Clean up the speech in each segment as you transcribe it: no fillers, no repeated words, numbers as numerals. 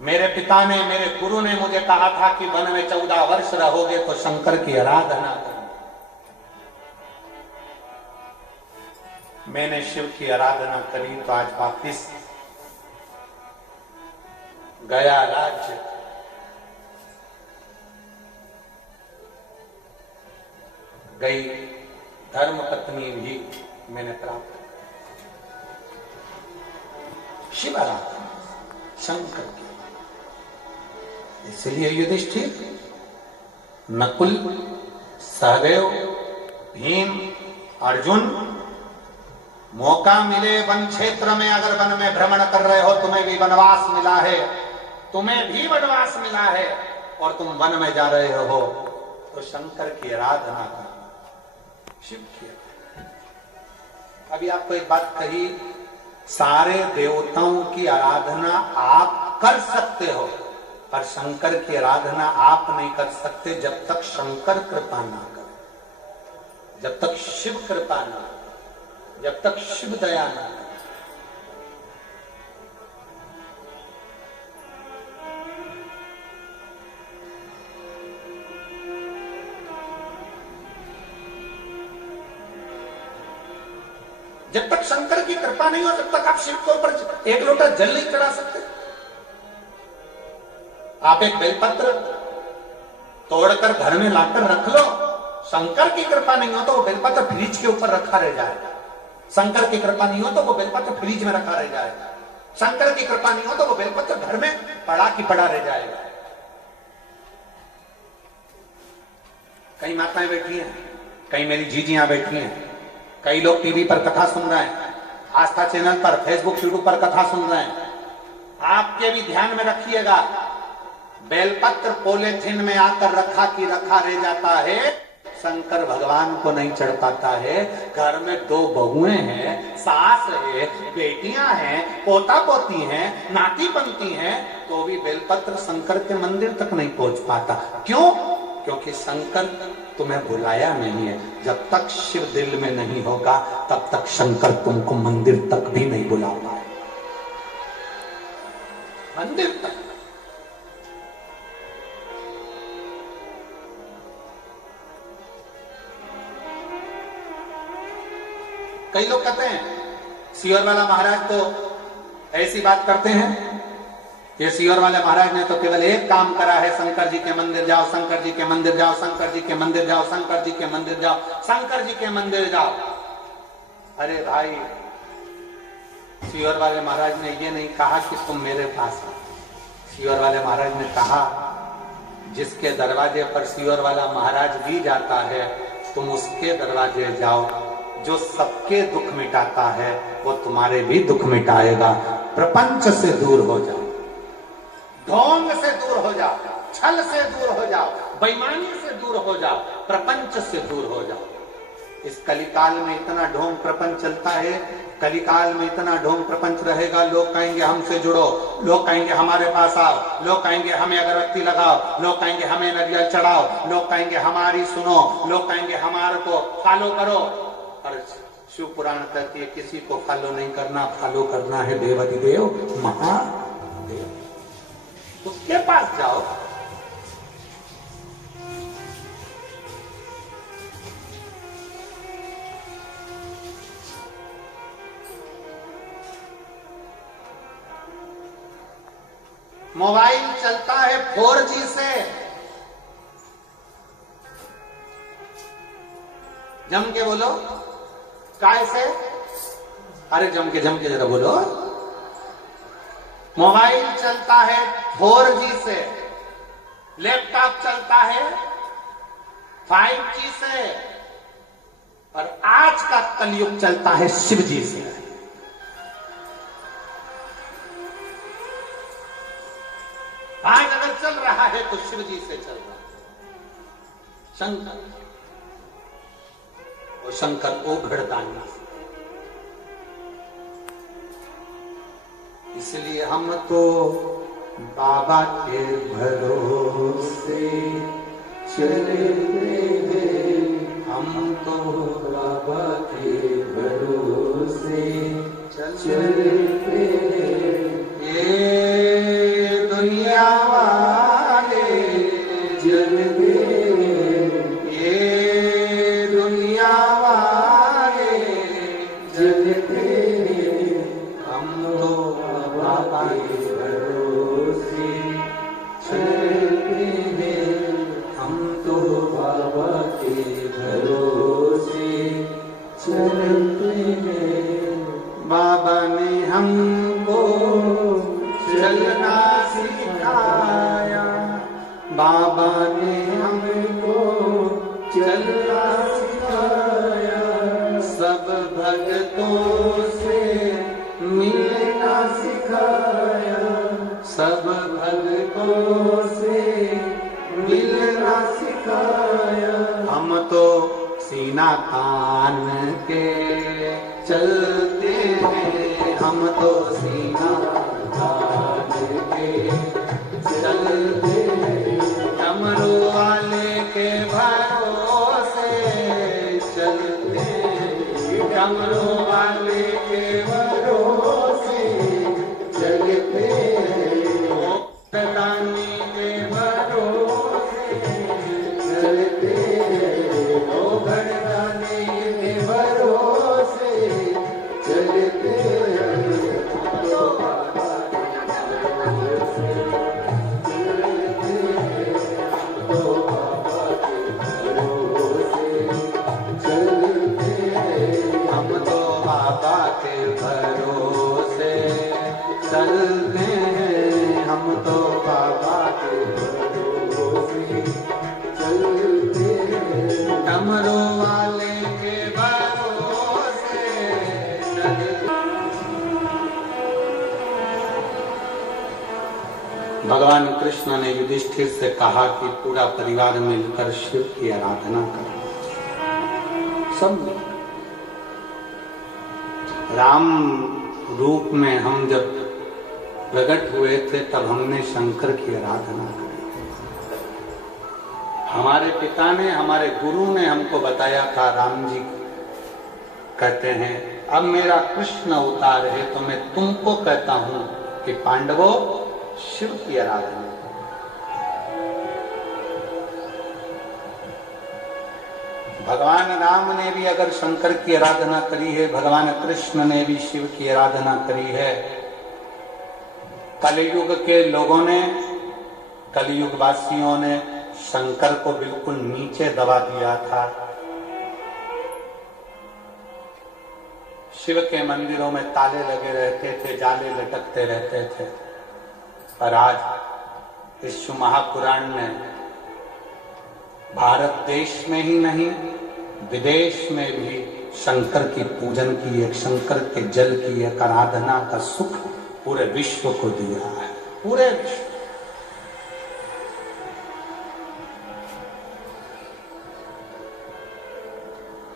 मेरे पिता ने, मेरे गुरु ने मुझे कहा था कि वन में 14 वर्ष रहोगे तो शंकर की आराधना करना। मैंने शिव की आराधना करी तो आज वापिस गया राज्य, गई धर्म पत्नी भी मैंने प्राप्त, शिव आराधना शंकर की। इसलिए युधिष्ठिर, नकुल, सहदेव, भीम, अर्जुन, मौका मिले वन क्षेत्र में, अगर वन में भ्रमण कर रहे हो, तुम्हें भी वनवास मिला है, तुम्हें भी वनवास मिला है और तुम वन में जा रहे हो तो शंकर की आराधना करना, शिव की। अभी आपको एक बात कही, सारे देवताओं की आराधना आप कर सकते हो पर शंकर की आराधना आप नहीं कर सकते जब तक शंकर कृपा ना करे, जब तक शिव कृपा ना, जब तक शिव दया ना। जब तक शंकर की कृपा नहीं हो, जब तक आप शिव के ऊपर एक लोटा जल नहीं चढ़ा सकते। आप एक बेलपत्र तोड़कर घर में लाकर रख लो, शंकर की कृपा नहीं हो तो वो बेलपत्र फ्रिज के ऊपर रखा रह जाएगा। शंकर की कृपा नहीं हो तो वो बेलपत्र फ्रिज में रखा रह जाएगा। शंकर की कृपा नहीं हो तो वो बेलपत्र घर में पड़ा की पड़ा रह जाएगा। कई माताएं बैठी हैं, कई मेरी जीजियां बैठी हैं, कई लोग टीवी पर कथा सुन रहे हैं, आस्था चैनल पर, फेसबुक, यूट्यूब पर कथा सुन रहे हैं। आपके भी ध्यान में रखिएगा, बेलपत्र पॉलीथिन में आकर रखा की रखा रह जाता है, शंकर भगवान को नहीं चढ़ पाता है। घर में 2 बहुएं हैं, सास है, बेटियां हैं, पोता पोती हैं, नाती बनती हैं, तो भी बेलपत्र शंकर के मंदिर तक नहीं पहुंच पाता। क्यों? क्योंकि शंकर तुम्हें बुलाया नहीं है। जब तक शिव दिल में नहीं होगा तब तक शंकर तुमको मंदिर तक भी नहीं बुला पाए, मंदिर तक। कई लोग कहते हैं सीहोर वाला महाराज तो ऐसी बात करते हैं, ये सीहोर वाले महाराज ने तो केवल एक काम करा है, शंकर जी के मंदिर जाओ, शंकर जी के मंदिर जाओ, शंकर जी के मंदिर जाओ, शंकर जी के मंदिर जाओ, शंकर जी के मंदिर जाओ। अरे भाई, सीहोर वाले महाराज ने ये नहीं कहा कि तुम मेरे पास आओ। सीहोर वाले महाराज ने कहा, जिसके दरवाजे पर सीहोर वाला महाराज भी जाता है, तुम उसके दरवाजे जाओ। जो सबके दुख मिटाता है वो तुम्हारे भी दुख मिटाएगा। प्रपंच से दूर हो जाओ, ढोंग से दूर हो जाओ, छल से दूर हो जाओ, बेईमानी से दूर हो जाओ, प्रपंच से दूर हो जाओ। इस कलिकाल में इतना ढोंग प्रपंच चलता है, कलिकाल में इतना ढोंग प्रपंच रहेगा। लोग कहेंगे हमसे जुड़ो, लोग कहेंगे हमारे पास आओ, लोग कहेंगे हमें अगरबत्ती लगाओ, लोग कहेंगे हमें नारियल चढ़ाओ, लोग कहेंगे हमारी सुनो, लोग कहेंगे हमारे को फॉलो करो। और शिव पुराण कहती है किसी को फॉलो नहीं करना, फॉलो करना है देवाधिदेव महादेव। उसके पास जाओ। मोबाइल चलता है 4G से, जम के बोलो, काय से? अरे जम के जरा बोलो। मोबाइल चलता है 4G से, लैपटॉप चलता है 5G से, और आज का कलयुग चलता है शिव जी से। आज अगर चल रहा है तो शिव जी से चल रहा है। शंकर और शंकर ओघड़दानी। इसलिए हम तो बाबा के भरोसे चले हैं, हम तो बाबा के भरोसे चले हैं। ये दुनिया भरोसे चलते हैं हम तो बाबा के भरोसे चलते हैं। बाबा ने हमको चलना सिखाया, बाबा ने हमको चलना सिखाया, सब भक्तों से मिलना सिखाया, सब भक्तों से मिलना सिखाया। हम तो सीना तान के चलते हैं, हम तो सीना तान के चलते हैं, डमरू वाले के भरोसे चलते हैं, डमरू वाले के भरोसे चलते हैं, दानी के भरोसे चलते हैं, घरदानी के भरोसे चलते हैं। चलते हैं हम तो बाबा के भरोसे चलते हैं, डमरू वाले के भरोसे चलते। भगवान कृष्ण ने युधिष्ठिर से कहा कि पूरा परिवार मिलकर शिव की आराधना करें। सब राम रूप में हम जब प्रकट हुए थे तब हमने शंकर की आराधना करी। हमारे पिता ने, हमारे गुरु ने हमको बताया था, राम जी कहते हैं अब मेरा कृष्ण अवतार है तो मैं तुमको कहता हूं कि पांडवों शिव की आराधना। भगवान राम ने भी अगर शंकर की आराधना करी है, भगवान कृष्ण ने भी शिव की आराधना करी है। कलयुग के लोगों ने, कलयुग वासियों ने शंकर को बिल्कुल नीचे दबा दिया था। शिव के मंदिरों में ताले लगे रहते थे, जाले लटकते रहते थे। पर आज इस महापुराण में भारत देश में ही नहीं विदेश में भी शंकर की पूजन की, एक शंकर के जल की एक आराधना का सुख पूरे विश्व को दिया है। पूरे विश्व,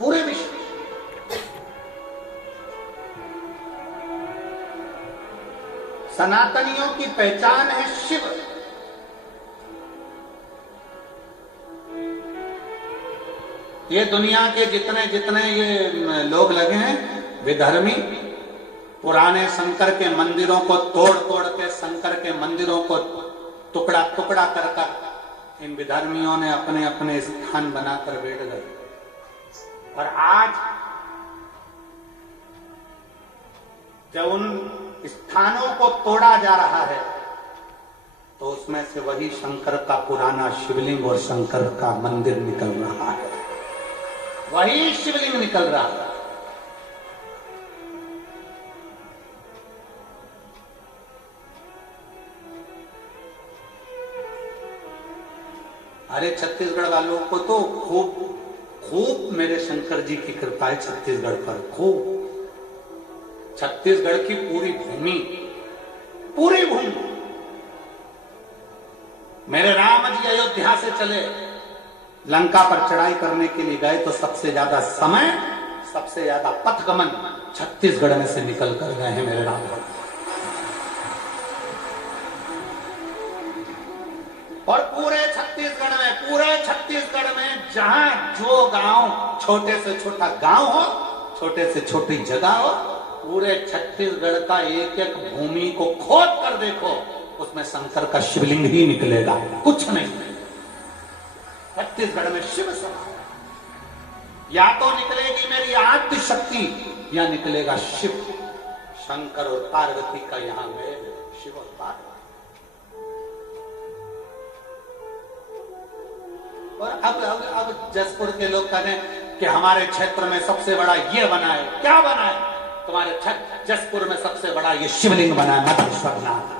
पूरे विश्व। सनातनियों की पहचान है शिव। ये दुनिया के जितने जितने ये लोग लगे हैं विधर्मी, पुराने शंकर के मंदिरों को तोड़ तोड़ के शंकर के मंदिरों को टुकड़ा टुकड़ा कर कर इन विधर्मियों ने अपने अपने स्थान बनाकर बैठ गए। और आज जब उन स्थानों को तोड़ा जा रहा है तो उसमें से वही शंकर का पुराना शिवलिंग और शंकर का मंदिर निकल रहा है, वही शिवलिंग निकल रहा है। अरे छत्तीसगढ़ वालों को तो खूब खूब मेरे शंकर जी की कृपा है छत्तीसगढ़ पर। खूब छत्तीसगढ़ की पूरी भूमि, पूरी भूमि। मेरे राम जी अयोध्या से चले, लंका पर चढ़ाई करने के लिए गए तो सबसे ज्यादा समय, सबसे ज्यादा पथगमन छत्तीसगढ़ में से निकल कर गए हैं मेरे राम। और पूरे छत्तीसगढ़ में जहां जो गांव, छोटे से छोटा गांव हो, छोटे से छोटी जगह हो, पूरे छत्तीसगढ़ का एक एक भूमि को खोद कर देखो, उसमें शंकर का शिवलिंग ही निकलेगा, कुछ नहीं। छत्तीसगढ़ में शिव सभा, या तो निकलेगी मेरी आद्य शक्ति या निकलेगा शिव। शंकर और पार्वती का यहाँ मेल, शिव और पार्वती। और अब जसपुर के लोग कहते हैं कि हमारे क्षेत्र में सबसे बड़ा ये बना है। क्या बना है? तुम्हारे जसपुर में सबसे बड़ा ये शिवलिंग बना है मधेश्वरनाथ।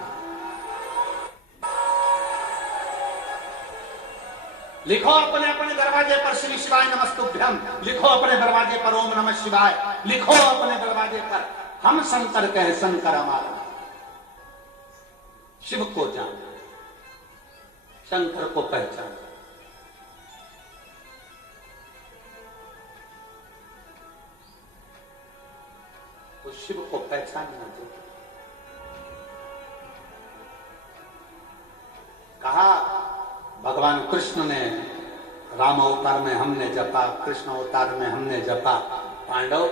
लिखो अपने अपने दरवाजे पर श्री शिवाय नमस्तुभ्यम, लिखो अपने दरवाजे पर ओम नमः शिवाय, लिखो अपने दरवाजे पर हम शंकर कहे शंकर हमारा। शिव को जान, शंकर को पहचान। तो शिव को पहचानना चाहिए। कहा भगवान कृष्ण ने राम अवतार में हमने जपा, कृष्ण अवतार में हमने जपा, पांडव